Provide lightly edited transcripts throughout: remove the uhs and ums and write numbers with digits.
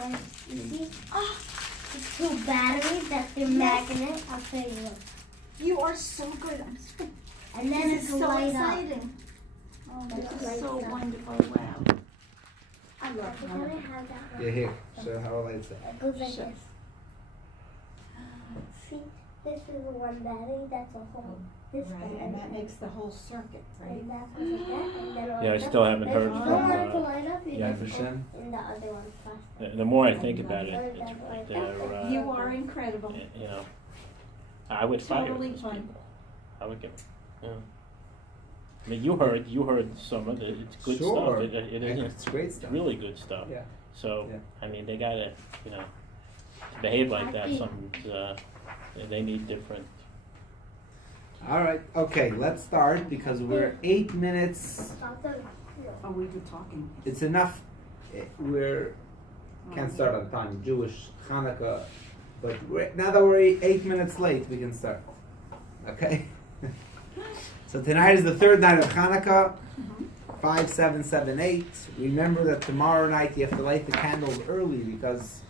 one. You see? Oh, it's two batteries. That's your magnet. I'll show you. Look. You are so good. I'm so, And then this it's is so light exciting. up. Oh, That's this is light so up. wonderful. Wow. I love Can I Hanukkah. have that one? Yeah, here. Show how it lights up. It goes like Sure. this. See, this is the one battery. That's a whole. This Right, one. and that makes the whole circuit, right? And that goes like that. And then Yeah, I like still that. haven't If heard you from, don't want it to light up, you Yad just put Vashem. in the other one first. The more I think about it, they're, You are incredible. you know, I would fire Totally those fun. people. I would get, yeah. I mean, you heard some of it. It's good Sure. stuff. It And isn't. it's great It's stuff. really good stuff. Yeah. So, Yeah. I mean, they gotta, you know, to behave like that. They need different. All right. Okay, let's start because we're 8 minutes. Oh, we were talking. It's enough. We're can't start on time. Jewish Hanukkah, but now that we're 8 minutes late, we can start. Okay. So tonight is the third night of Hanukkah. 5778. Remember that tomorrow night you have to light the candles early because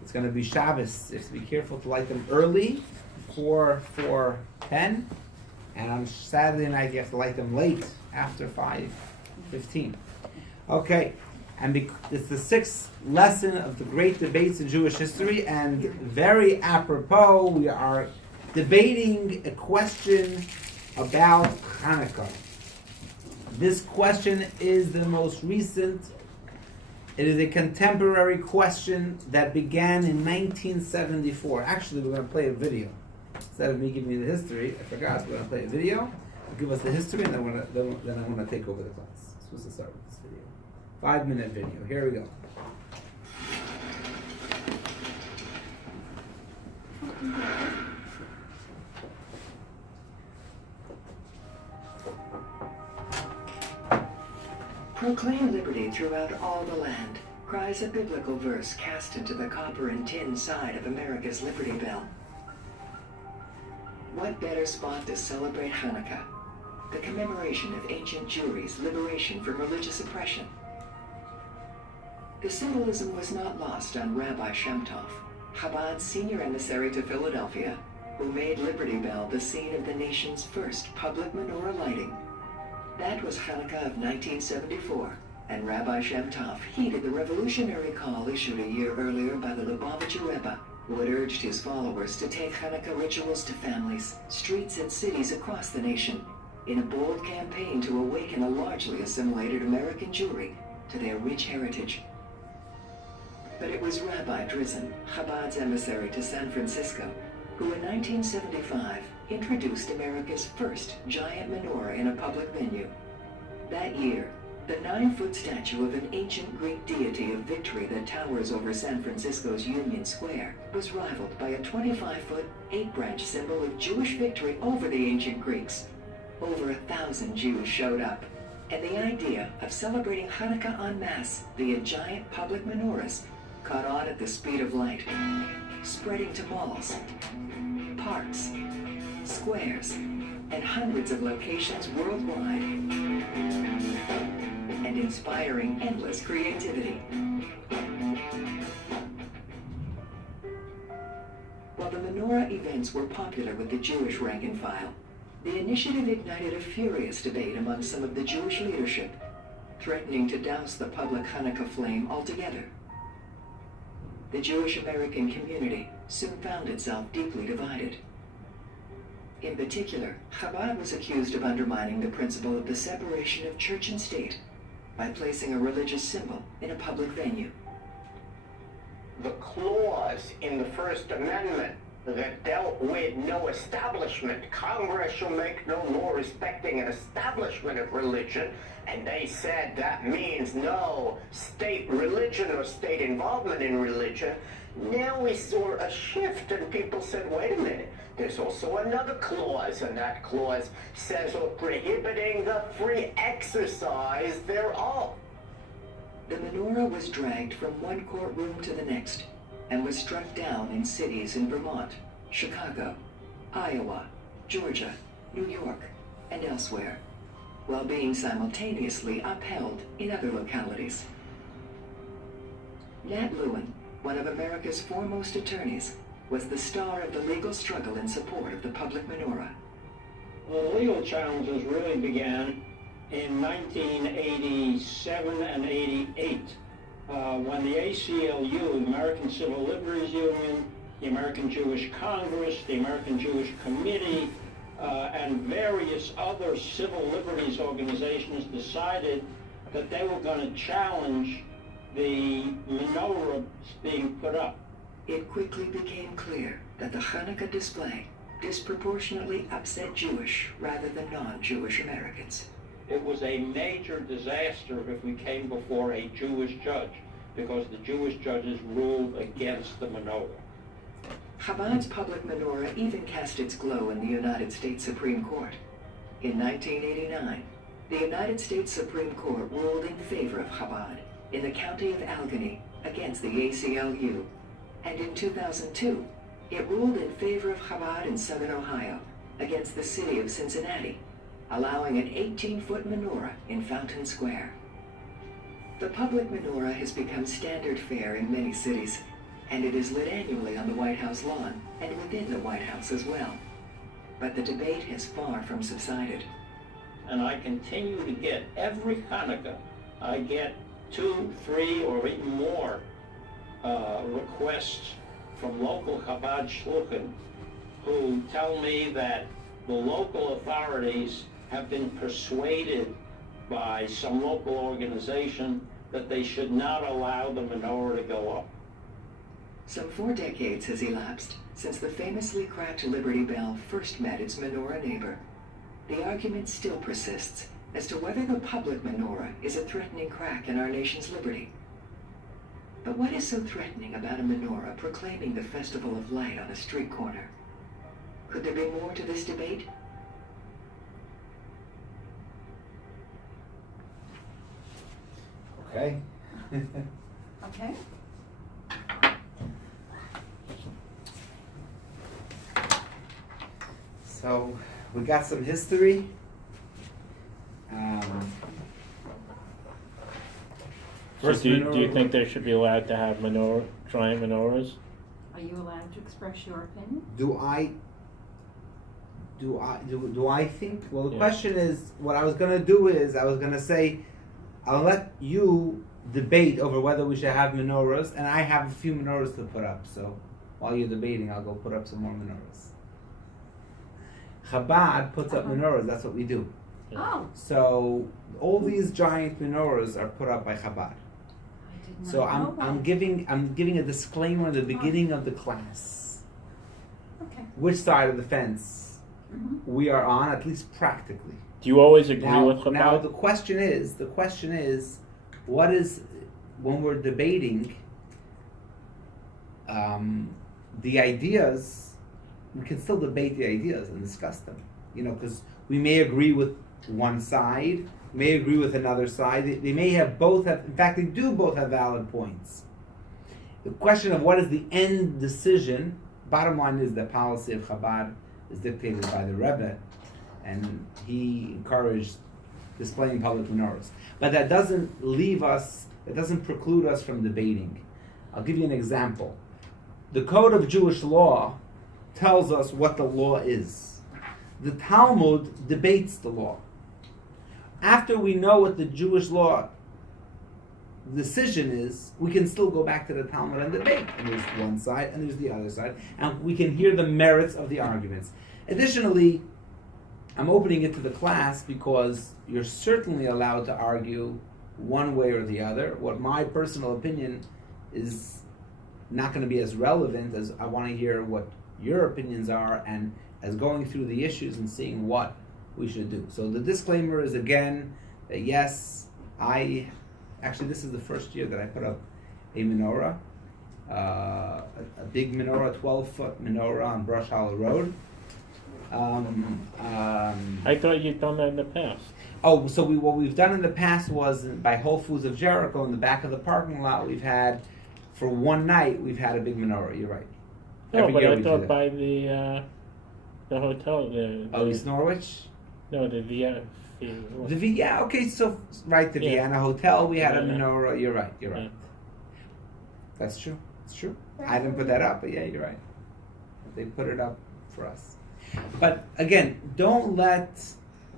it's going to be Shabbos. You have to be careful to light them early, 4:10, and on Saturday night you have to light them late after 5:15. Okay, and it's the sixth lesson of the great debates in Jewish history, and very apropos, we are debating a question about Hanukkah. This question is the most recent. It is a contemporary question that began in 1974. Actually, we're going to play a video. Instead of me giving you the history, I forgot, we're going to play a video. I'll give us the history, and then I'm going to take over the class. I'm supposed to start with this video. 5-minute video. Here we go. Proclaim liberty throughout all the land, cries a biblical verse cast into the copper and tin side of America's Liberty Bell. What better spot to celebrate Hanukkah? The commemoration of ancient Jewry's liberation from religious oppression. The symbolism was not lost on Rabbi Shem Tov, Chabad's senior emissary to Philadelphia, who made Liberty Bell the scene of the nation's first public menorah lighting. That was Hanukkah of 1974, and Rabbi Shem Tov heeded the revolutionary call issued a year earlier by the Lubavitcher Rebbe, who had urged his followers to take Hanukkah rituals to families, streets, and cities across the nation, in a bold campaign to awaken a largely assimilated American Jewry to their rich heritage. But it was Rabbi Drizin, Chabad's emissary to San Francisco, who in 1975 introduced America's first giant menorah in a public venue. That year, the 9-foot statue of an ancient Greek deity of victory that towers over San Francisco's Union Square was rivaled by a 25-foot, 8-branch symbol of Jewish victory over the ancient Greeks. Over 1,000 Jews showed up, and the idea of celebrating Hanukkah en masse via giant public menorahs caught on at the speed of light, spreading to malls, parks, squares, and hundreds of locations worldwide, and inspiring endless creativity. While the menorah events were popular with the Jewish rank and file, the initiative ignited a furious debate among some of the Jewish leadership, threatening to douse the public Hanukkah flame altogether. The Jewish American community soon found itself deeply divided. In particular, Chabad was accused of undermining the principle of the separation of church and state by placing a religious symbol in a public venue. The clause in the First Amendment that dealt with no establishment, Congress shall make no law respecting an establishment of religion, and they said that means no state religion or state involvement in religion. Now we saw a shift and people said, wait a minute, there's also another clause, and that clause says we're prohibiting the free exercise thereof. The menorah was dragged from one courtroom to the next and was struck down in cities in Vermont, Chicago, Iowa, Georgia, New York, and elsewhere, while being simultaneously upheld in other localities. Nat Lewin, one of America's foremost attorneys, was the star of the legal struggle in support of the public menorah. The legal challenges really began in 1987 and 88, when the ACLU, the American Civil Liberties Union, the American Jewish Congress, the American Jewish Committee, and various other civil liberties organizations decided that they were going to challenge the menorah being put up. It quickly became clear that the Hanukkah display disproportionately upset Jewish rather than non-Jewish Americans. It was a major disaster if we came before a Jewish judge, because the Jewish judges ruled against the menorah. Chabad's public menorah even cast its glow in the United States Supreme Court. In 1989, the United States Supreme Court ruled in favor of Chabad in the county of Allegheny against the ACLU. And in 2002, it ruled in favor of Chabad in Southern Ohio against the city of Cincinnati, allowing an 18-foot menorah in Fountain Square. The public menorah has become standard fare in many cities, and it is lit annually on the White House lawn and within the White House as well. But the debate has far from subsided. And I continue to get, every Hanukkah, I get 2, 3, or even more requests from local Chabad shluchim who tell me that the local authorities have been persuaded by some local organization that they should not allow the menorah to go up. Some 4 decades has elapsed since the famously cracked Liberty Bell first met its menorah neighbor. The argument still persists as to whether the public menorah is a threatening crack in our nation's liberty. But what is so threatening about a menorah proclaiming the festival of light on a street corner? Could there be more to this debate? Okay. Okay. So we got some history. So First do you menorah- think they should be allowed to have giant menorahs? Are you allowed to express your opinion? Do I think? Well, the Yeah. question is, what I was going to do is, I was going to say, I'll let you debate over whether we should have menorahs, and I have a few menorahs to put up, so while you're debating, I'll go put up some more menorahs. Chabad puts up menorahs, that's what we do. Oh, So, all these giant menorahs are put up by Chabad. I did not So know that. I'm giving a disclaimer at the beginning of the class. Okay. Which side of the fence Mhm. we are on, at least practically. Do you always agree with Chabad? Now the question is, what is, when we're debating the ideas, we can still debate the ideas and discuss them. Because we may agree with one side, may agree with another side. They may have both have, in fact, they do both have valid points. The question of what is the end decision, bottom line is the policy of Chabad is dictated by the Rabbi, and he encouraged displaying public menorahs. But that doesn't preclude us from debating. I'll give you an example. The Code of Jewish Law tells us what the law is. The Talmud debates the law. After we know what the Jewish law decision is, we can still go back to the Talmud and debate. And there's one side and there's the other side, and we can hear the merits of the arguments. Additionally, I'm opening it to the class because you're certainly allowed to argue one way or the other. What my personal opinion is not going to be as relevant as I want to hear what your opinions are, and as going through the issues and seeing what we should do. So the disclaimer is again that yes, this is the first year that I put up a menorah, a big menorah, 12-foot menorah on Brush Hollow Road. I thought you'd done that in the past. Oh, so what we've done in the past was by Whole Foods of Jericho in the back of the parking lot. We've had, for one night, we've had a big menorah. You're right. No, Every but year I we do thought that. by the hotel. East Norwich. No, the Yeah. Okay. So right, the Yeah. Vienna Hotel. We had a Yeah. menorah. You're right. Yeah. That's true. It's true. I didn't put that up, but yeah, you're right. They put it up for us. But again, don't let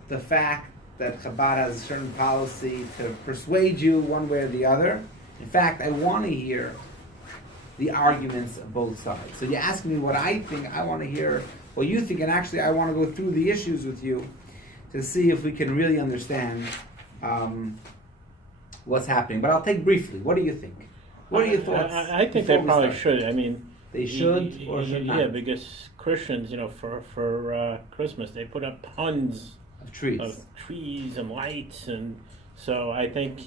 the fact that Chabad has a certain policy to persuade you one way or the other. In fact, I want to hear the arguments of both sides. So you ask me what I think, I want to hear what you think, and actually I want to go through the issues with you to see if we can really understand what's happening. But I'll take briefly. What do you think? What are your thoughts? I think they probably should. I mean, they should or should not? Yeah, because Christians, for Christmas, they put up tons of trees and lights, and so I think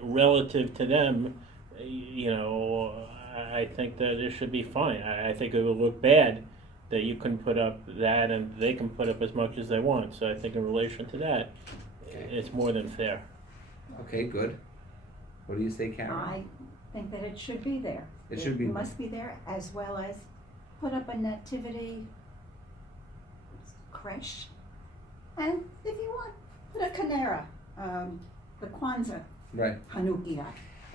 relative to them, I think that it should be fine. I think it would look bad that you can put up that and they can put up as much as they want. So I think in relation to that, it's more than fair. Okay, good. What do you say, Karen? I think that it should be there. It should be. Must be there, as well as put up a nativity creche, and if you want, put a canera, the Kwanzaa, Right. Hanukkah.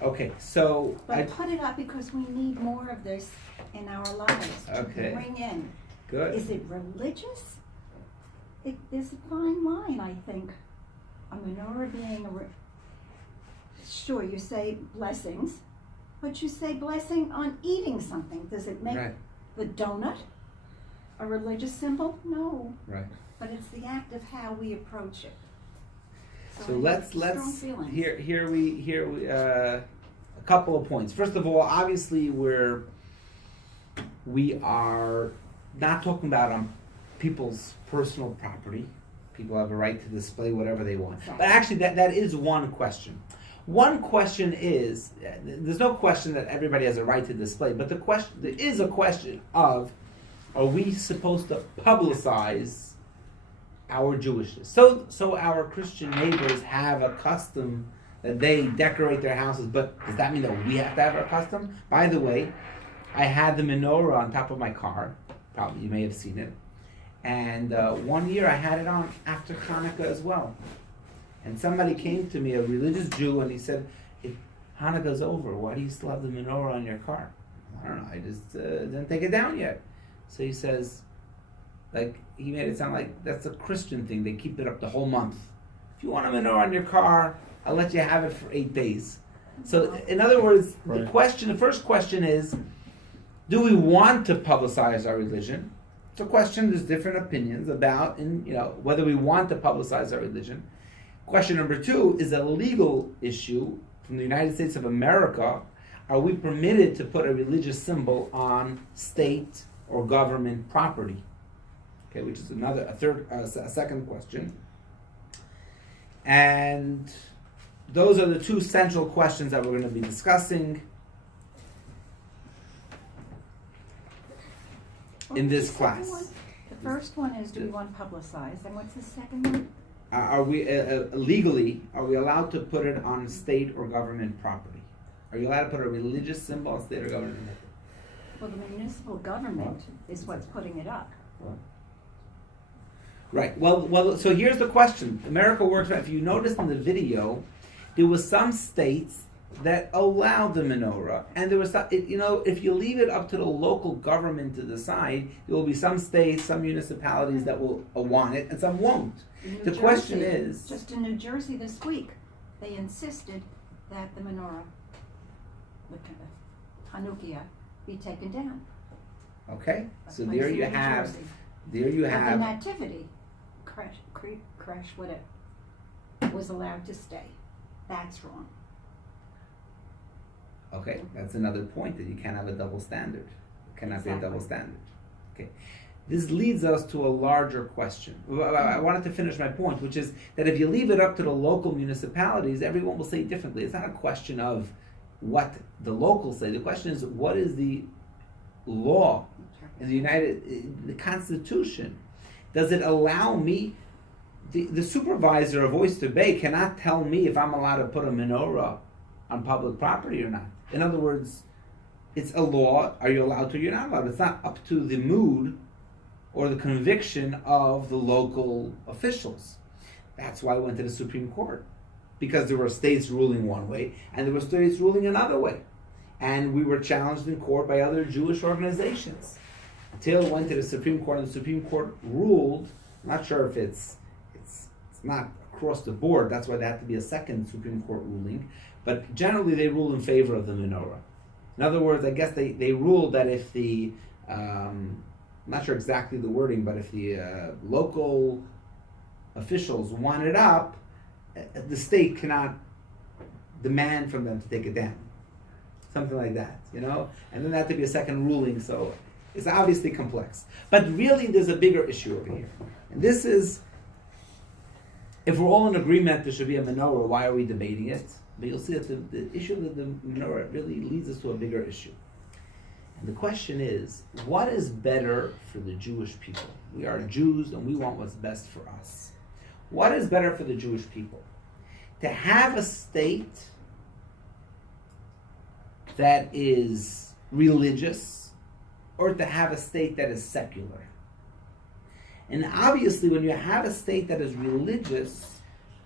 Okay, so But put it up because we need more of this in our lives to Okay. bring in. good. Is it religious? There's a fine line, I think. A menorah being sure, you say blessings, but you say blessing on eating something. Does it make Right. the donut a religious symbol? No. Right. But it's the act of how we approach it. So I have let's strong feelings. here we a couple of points. First of all, obviously we are not talking about people's personal property. People have a right to display whatever they want. But actually, that is one question. One question is, there's no question that everybody has a right to display, but there is a question of, are we supposed to publicize our Jewishness? So our Christian neighbors have a custom that they decorate their houses, but does that mean that we have to have our custom? By the way, I had the menorah on top of my car. Probably you may have seen it. And one year I had it on after Hanukkah as well. And somebody came to me, a religious Jew, and he said, if Hanukkah's over, why do you still have the menorah on your car? I don't know, I just didn't take it down yet. So he says, he made it sound like that's a Christian thing. They keep it up the whole month. If you want a menorah on your car, I'll let you have it for 8 days. So in other words, Right. the first question is, do we want to publicize our religion? It's a question there's different opinions about, whether we want to publicize our religion. Question number 2 is a legal issue from the United States of America. Are we permitted to put a religious symbol on state or government property? Okay, which is a second question. And those are the 2 central questions that we're going to be discussing in this class. The first one is, do we want publicized? And what's the second one? Are we legally, are we allowed to put it on state or government property? Are you allowed to put a religious symbol on state or government property? Well, the municipal government is what's putting it up. Right. Well. So here's the question. America works. If you notice in the video, there was some states that allowed the menorah, and there was some, if you leave it up to the local government to decide, there will be some states, some municipalities that will want it, and some won't. The question is, just in New Jersey this week, they insisted that the menorah, the Hanukkah, be taken down. okay. So Place there in you New have. Jersey. There you But the have. nativity, crash, whatever, was allowed to stay. That's wrong. Okay, that's another point, that you can't have a double standard. It cannot be a double standard. Okay. This leads us to a larger question. I wanted to finish my point, which is that if you leave it up to the local municipalities, everyone will say differently. It's not a question of what the locals say. The question is, what is the law in the Constitution? Does it allow me, the supervisor of Oyster Bay cannot tell me if I'm allowed to put a menorah on public property or not. In other words, it's a law. Are you allowed to? You're not allowed. It's not up to the mood or the conviction of the local officials. That's why I went to the Supreme Court, because there were states ruling one way and there were states ruling another way. and we were challenged in court by other Jewish organizations. Until it went to the Supreme Court, and the Supreme Court ruled, I'm not sure if it's not across the board, that's why there had to be a second Supreme Court ruling, but generally they rule in favor of the menorah. In other words, I guess they ruled that if the, I'm not sure exactly the wording, but if the local officials want it up, the state cannot demand from them to take it down. Something like that, you know? And then there had to be a second ruling, so it's obviously complex. But really there's a bigger issue over here. And this is, if we're all in agreement there should be a menorah, why are we debating it? But you'll see that the issue of the menorah really leads us to a bigger issue. And the question is, what is better for the Jewish people? We are Jews and we want what's best for us. What is better for the Jewish people? To have a state that is religious, or to have a state that is secular? And obviously when you have a state that is religious,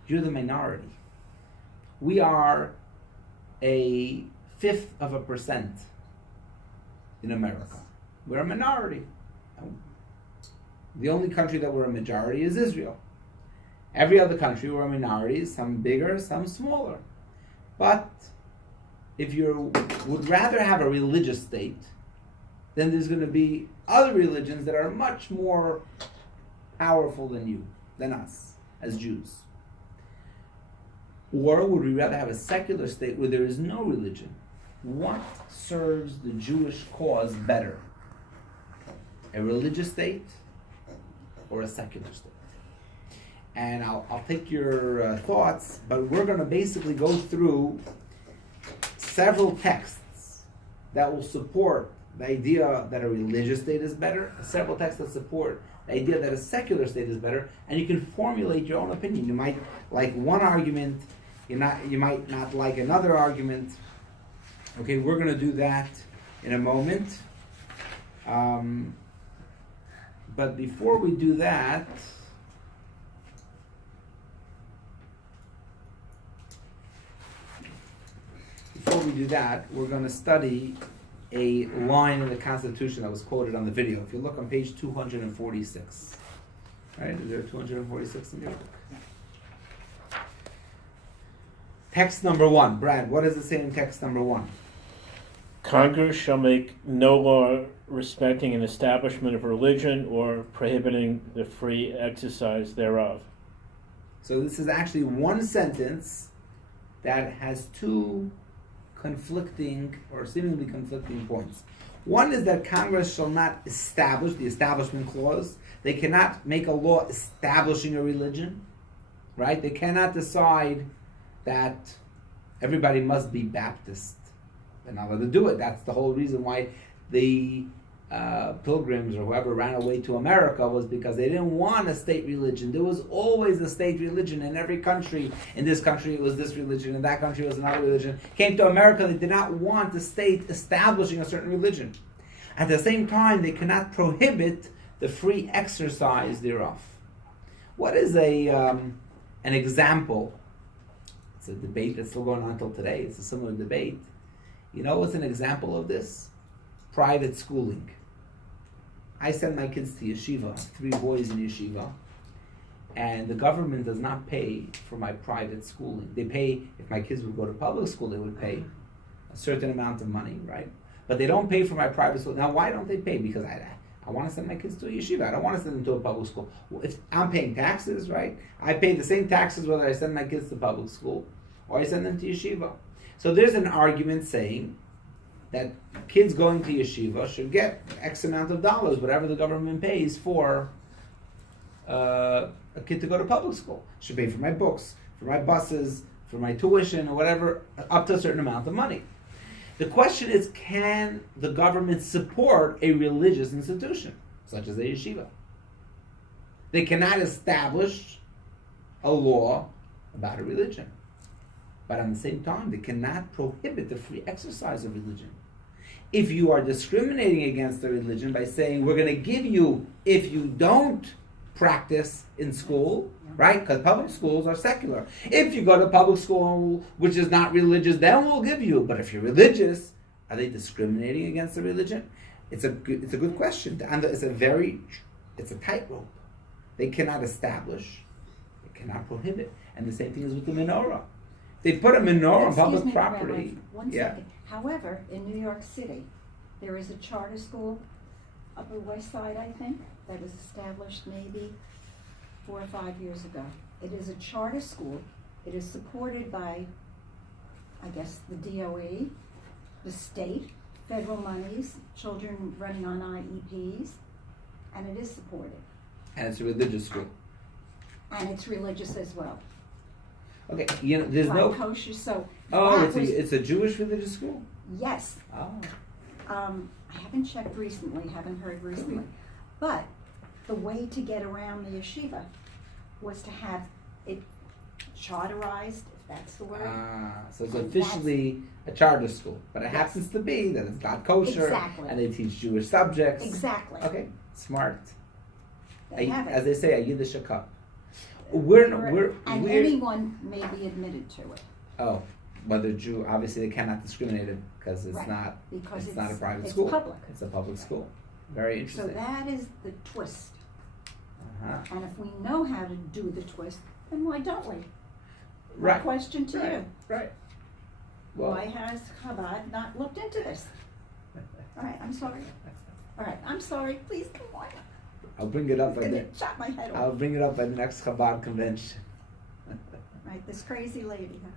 you're the minority. We are 0.1% in America. We're a minority. The only country that we're a majority is Israel. Every other country we're a minority, some bigger, some smaller. But if you would rather have a religious state, then there's going to be other religions that are much more powerful than us, as Jews. Or would we rather have a secular state where there is no religion? What serves the Jewish cause better? A religious state or a secular state? And I'll take your thoughts, but we're going to basically go through several texts that will support the idea that a religious state is better, several texts that support the idea that a secular state is better, and you can formulate your own opinion. You might like one argument, you might not like another argument. Okay, we're going to do that in a moment. But before we do that, we're going to study a line in the Constitution that was quoted on the video. If you look on page 246, right? Is there 246 in your book? Text number 1. Brad, what does it say in text number 1? Congress shall make no law respecting an establishment of religion or prohibiting the free exercise thereof. So this is actually one sentence that has two conflicting or seemingly conflicting points. One is that Congress shall not establish, the Establishment Clause. They cannot make a law establishing a religion, right? They cannot decide that everybody must be Baptist. They're not allowed to do it. That's the whole reason why the pilgrims or whoever ran away to America, was because they didn't want a state religion. There was always a state religion in every country. In this country it was this religion, in that country it was another religion. Came to America, they did not want the state establishing a certain religion. At the same time, they cannot prohibit the free exercise thereof. What is an example? It's a debate that's still going on until today. It's a similar debate. You know what's an example of this? Private schooling. I send my kids to yeshiva, 3 boys in yeshiva, and the government does not pay for my private schooling. They pay, if my kids would go to public school, they would pay a certain amount of money, right? But they don't pay for my private school. Now, why don't they pay? Because I want to send my kids to a yeshiva. I don't want to send them to a public school. Well, if I'm paying taxes, right? I pay the same taxes whether I send my kids to public school or I send them to yeshiva. So there's an argument saying that kids going to yeshiva should get X amount of dollars, whatever the government pays for a kid to go to public school. Should pay for my books, for my buses, for my tuition, or whatever, up to a certain amount of money. The question is, can the government support a religious institution, such as a yeshiva? They cannot establish a law about a religion. But at the same time, they cannot prohibit the free exercise of religion. If you are discriminating against the religion by saying, we're going to give you, if you don't practice in school, right? Because public schools are secular. If you go to public school which is not religious, then we'll give you. But if you're religious, Are they discriminating against the religion? It's a good question. It's a tightrope. They cannot establish, they cannot prohibit, and the same thing is with the menorah. They put a menorah on public property. Rabbi, one second. However, in New York City, there is a charter school, Upper West Side, I think, that was established maybe 4 or 5 years ago. It is a charter school. It is supported by, I guess, the DOE, the state, federal monies, children running on IEPs, and it is supported. And it's a religious school. And it's religious as well. Okay, there's Like no kosher, so it's a Jewish religious school? yes. Oh. I haven't checked recently, haven't heard recently, but the way to get around the yeshiva was to have it charterized, if that's the word. So it's And officially a charter school, but it Yes. happens to be that it's not kosher, Exactly. and they teach Jewish subjects. Exactly. Okay, smart. They have As it. they say, a Yiddish cup. And anyone may be admitted to it. Oh, whether Jew, obviously they cannot discriminate it because it's Right. not. Because It's not a private it's school. public. It's a public school. Very So interesting. that is the twist. Uh-huh. And if we know how to do the twist, then why don't we? My Right. question to you. Right. Well, Why has Chabad not looked into this? All right, I'm sorry. All right, I'm sorry. Please come on. I'll bring it up It's at gonna the. chop my head off. I'll bring it up at the next Chabad convention. Right, this crazy lady. Huh?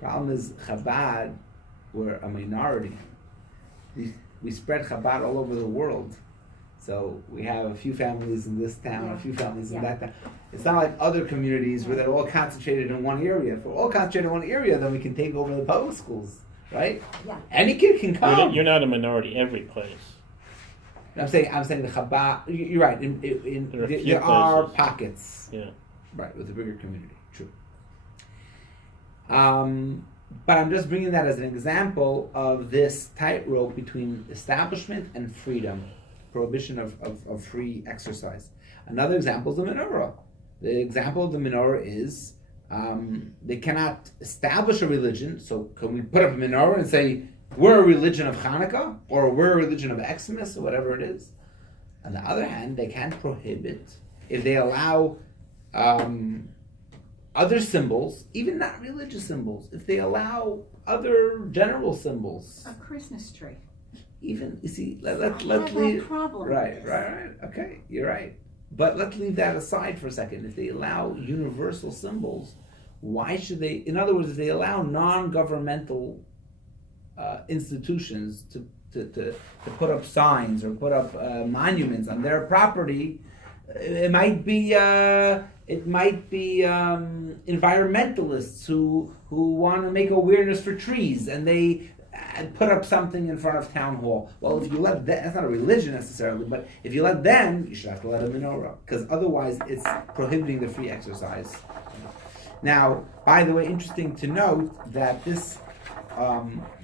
Problem is, Chabad were a minority. We spread Chabad all over the world. So we have a few families in this town, Yeah. a few families in Yeah. that town. It's not like other communities where they're all concentrated in one area. If we're all concentrated in one area, then we can take over the public schools, right? Yeah. Any kid can come. You're not a minority every place. I'm saying the Chabad. You're right. There are a few There are places. pockets, Yeah. right, with a bigger community. True. But I'm just bringing that as an example of this tightrope between establishment and freedom, prohibition of free exercise. Another example is the menorah. The example of the menorah is they cannot establish a religion. So can we put up a menorah and say we're a religion of Hanukkah or we're a religion of Xmas or whatever it is? On the other hand, they can prohibit if they allow other symbols, even not religious symbols, if they allow other general symbols. A Christmas tree. Even, you see, I let's have leave. no problem with Right. this. Okay, you're right. But let's leave that aside for a second. If they allow universal symbols, why should they? In other words, if they allow non-governmental institutions to put up signs or put up monuments on their property, it might be environmentalists who want to make awareness for trees, and they put up something in front of town hall. Well, if you let them, that's not a religion necessarily, but if you let them, you should have to let a menorah, because otherwise it's prohibiting the free exercise. Now, by the way, interesting to note that this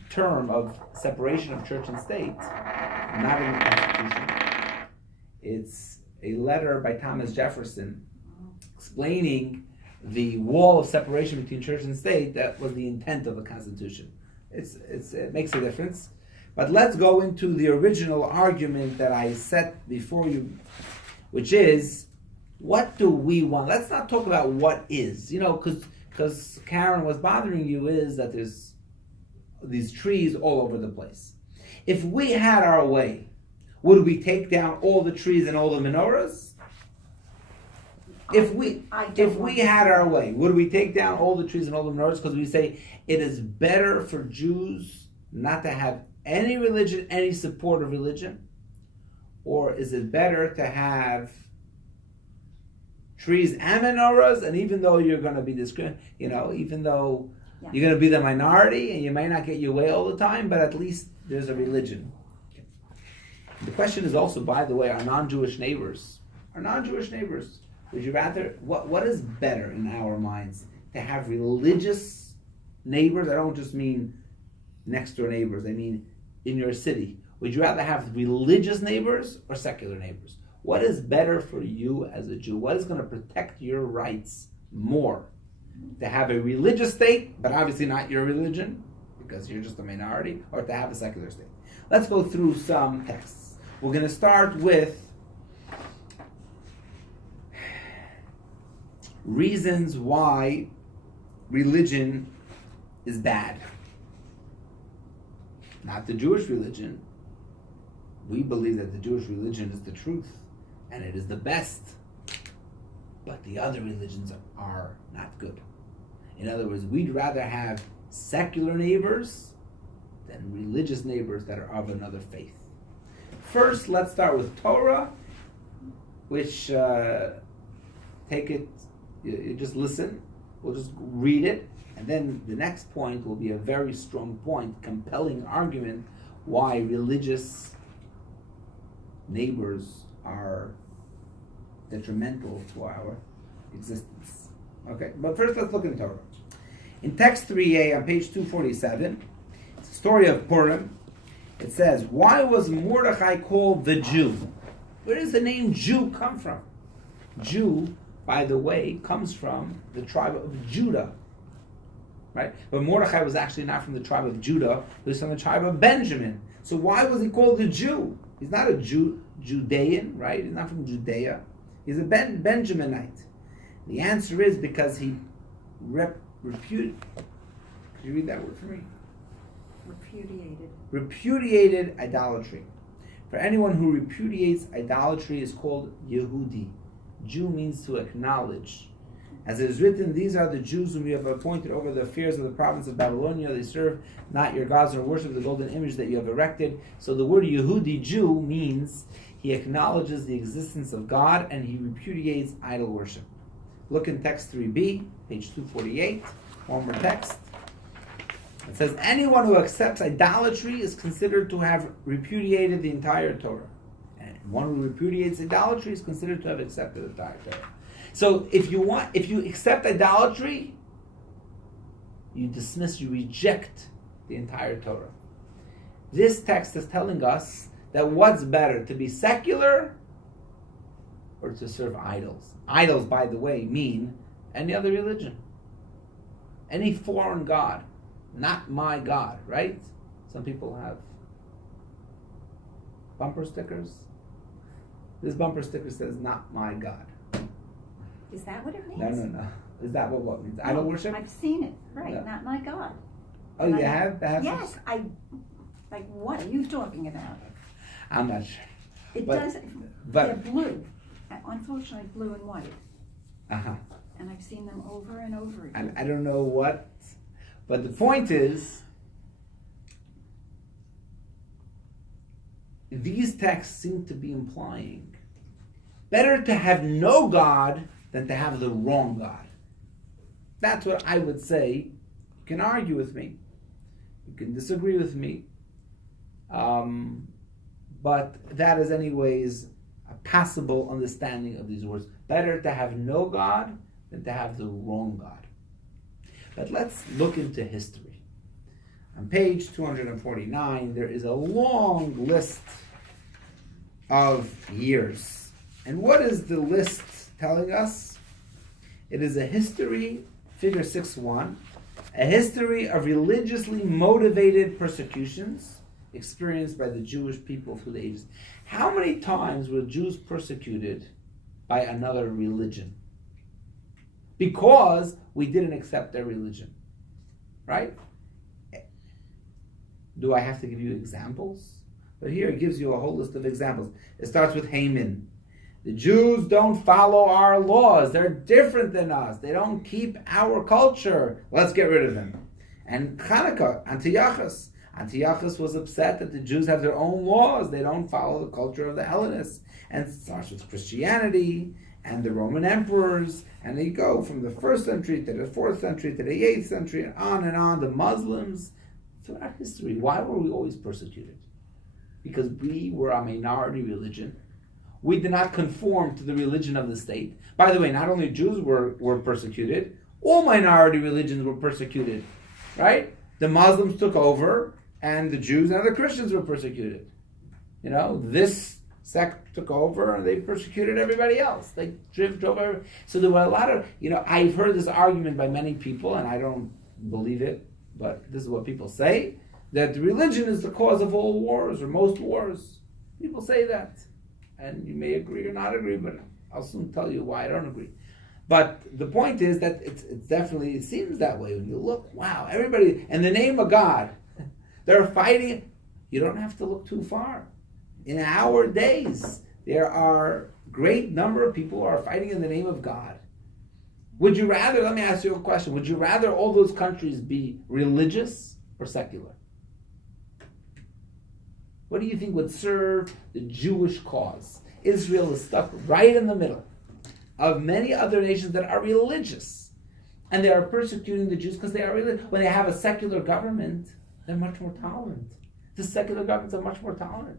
term of separation of church and state, not in the Constitution, it's a letter by Thomas Jefferson explaining the wall of separation between church and state that was the intent of the Constitution. It makes a difference. But let's go into the original argument that I set before you, which is, what do we want? Let's not talk about what is, because Karen, what's bothering you is that there's these trees all over the place. If we had our way, would we take down all the trees and all the menorahs? If we had our way, would we take down all the trees and all the menorahs? Because we say it is better for Jews not to have any religion, any support of religion? Or is it better to have trees and menorahs, and even though you're going to be even though you're going to be the minority and you may not get your way all the time, but at least there's a religion. The question is also, by the way, our non-Jewish neighbors, would you rather, what is better in our minds? To have religious neighbors? I don't just mean next door neighbors, I mean in your city. Would you rather have religious neighbors or secular neighbors? What is better for you as a Jew? What is going to protect your rights more? To have a religious state, but obviously not your religion? because you're just a minority, or to have a secular state. Let's go through some texts. We're going to start with reasons why religion is bad. Not the Jewish religion. We believe that the Jewish religion is the truth, and it is the best. But the other religions are not good. In other words, we'd rather have secular neighbors than religious neighbors that are of another faith. First, let's start with Torah, which, take it, you just listen, we'll just read it, and then the next point will be a very strong point, compelling argument why religious neighbors are detrimental to our existence. Okay, but first let's look in Torah. In text 3a on page 247, it's the story of Purim. It says, why was Mordechai called the Jew? Where does the name Jew come from? Jew, by the way, comes from the tribe of Judah. Right? But Mordechai was actually not from the tribe of Judah, he was from the tribe of Benjamin. So why was he called the Jew? He's not a Judean, right? He's not from Judea. He's a Benjaminite. The answer is because he repudiated. Could you read that word for me? Repudiated idolatry. For anyone who repudiates idolatry is called Yehudi. Jew means to acknowledge. As it is written, these are the Jews whom you have appointed over the affairs of the province of Babylonia. They serve not your gods or worship the golden image that you have erected. So the word Yehudi, Jew, means he acknowledges the existence of God and he repudiates idol worship. Look in text 3b, page 248, one more text. It says, anyone who accepts idolatry is considered to have repudiated the entire Torah. And one who repudiates idolatry is considered to have accepted the entire Torah. So if you accept idolatry, you dismiss, you reject the entire Torah. This text is telling us that what's better, to be secular or to serve idols? Idols, by the way, mean any other religion. Any foreign god. Not my God, right? Some people have bumper stickers. This bumper sticker says, not my God. Is that what it means? No. Is that what it means? Idol worship? I've seen it, right, No. not my God. Oh, you have? Yes, like what are you talking about? I'm not sure. It But- does, but- they're blue, unfortunately blue and white, Uh-huh. and I've seen them over and over again. And I don't know what, but the point is, these texts seem to be implying better to have no God than to have the wrong God. That's what I would say. You can argue with me. You can disagree with me. But that is anyways a passable understanding of these words. Better to have no God than to have the wrong God. But let's look into history. On page 249, there is a long list of years. And what is the list telling us? It is a history, figure 6.1, a history of religiously motivated persecutions experienced by the Jewish people through the ages. How many times were Jews persecuted by another religion? Because we didn't accept their religion. Right? Do I have to give you examples? But here it gives you a whole list of examples. It starts with Haman. The Jews don't follow our laws. They're different than us. They don't keep our culture. Let's get rid of them. And Hanukkah, Antiochus. Antiochus was upset that the Jews have their own laws. They don't follow the culture of the Hellenists. And it starts with Christianity and the Roman emperors. And they go from the 1st century to the 4th century to the 8th century and on. The Muslims. Throughout history, why were we always persecuted? Because we were a minority religion. We did not conform to the religion of the state. By the way, not only Jews were persecuted, all minority religions were persecuted, right? The Muslims took over, and the Jews and the Christians were persecuted. You know, this sect took over, and they persecuted everybody else. They drove over. So there were a lot of, I've heard this argument by many people, and I don't believe it but this is what people say, that religion is the cause of all wars, or most wars. People say that. And you may agree or not agree, but I'll soon tell you why I don't agree. But the point is that it's definitely, it seems that way when you look, wow, everybody, in the name of God, they're fighting. You don't have to look too far. In our days, there are great number of people who are fighting in the name of God. Would you rather, let me ask you a question, would you rather all those countries be religious or secular? What do you think would serve the Jewish cause? Israel is stuck right in the middle of many other nations that are religious. And they are persecuting the Jews because they are religious. When they have a secular government, they're much more tolerant. The secular governments are much more tolerant.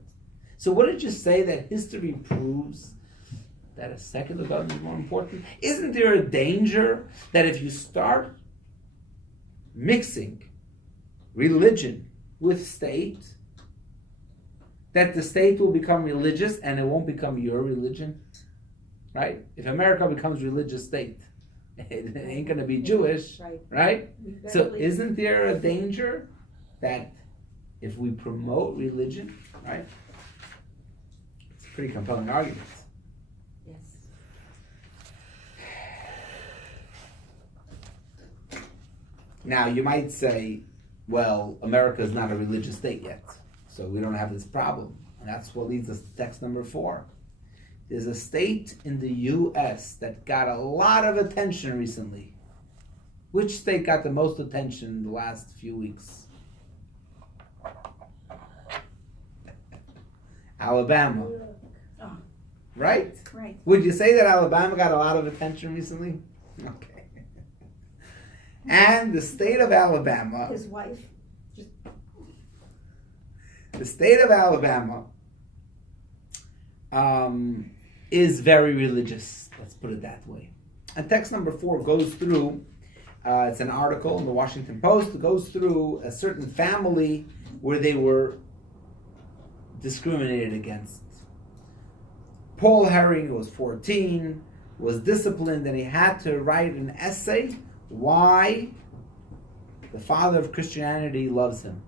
So what did you say that history proves that a secular government is more important? Isn't there a danger that if you start mixing religion with state, that the state will become religious and it won't become your religion? Right? If America becomes religious state, it ain't going to be Jewish, right? So isn't there a danger that if we promote religion, right? It's a pretty compelling argument. Yes. Now, you might say, well, America is not a religious state yet, so we don't have this problem. And that's what leads us to text number 4. There's a state in the U.S. that got a lot of attention recently. Which state got the most attention in the last few weeks? Alabama. Oh. Right? Right. Would you say that Alabama got a lot of attention recently? Okay. And the state of Alabama. His wife. The state of Alabama is very religious. Let's put it that way. And text number 4 goes through, it's an article in the Washington Post, it goes through a certain family where they were discriminated against. Paul Herring, who was 14, was disciplined and he had to write an essay why the father of Christianity loves him.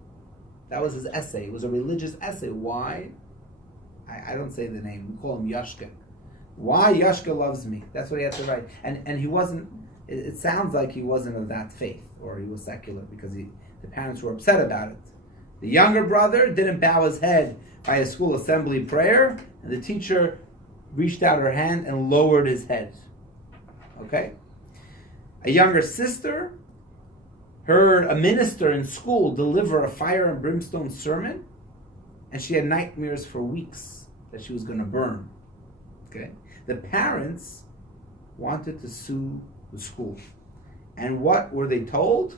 That was his essay. It was a religious essay. Why? I don't say the name. We call him Yashka. Why Yashka loves me. That's what he had to write. And he wasn't, it sounds like he wasn't of that faith, or he was secular, because the parents were upset about it. The younger brother didn't bow his head by a school assembly prayer, and the teacher reached out her hand and lowered his head. Okay? A younger sister heard a minister in school deliver a fire and brimstone sermon, and she had nightmares for weeks that she was going to burn. Okay? The parents wanted to sue the school. And what were they told?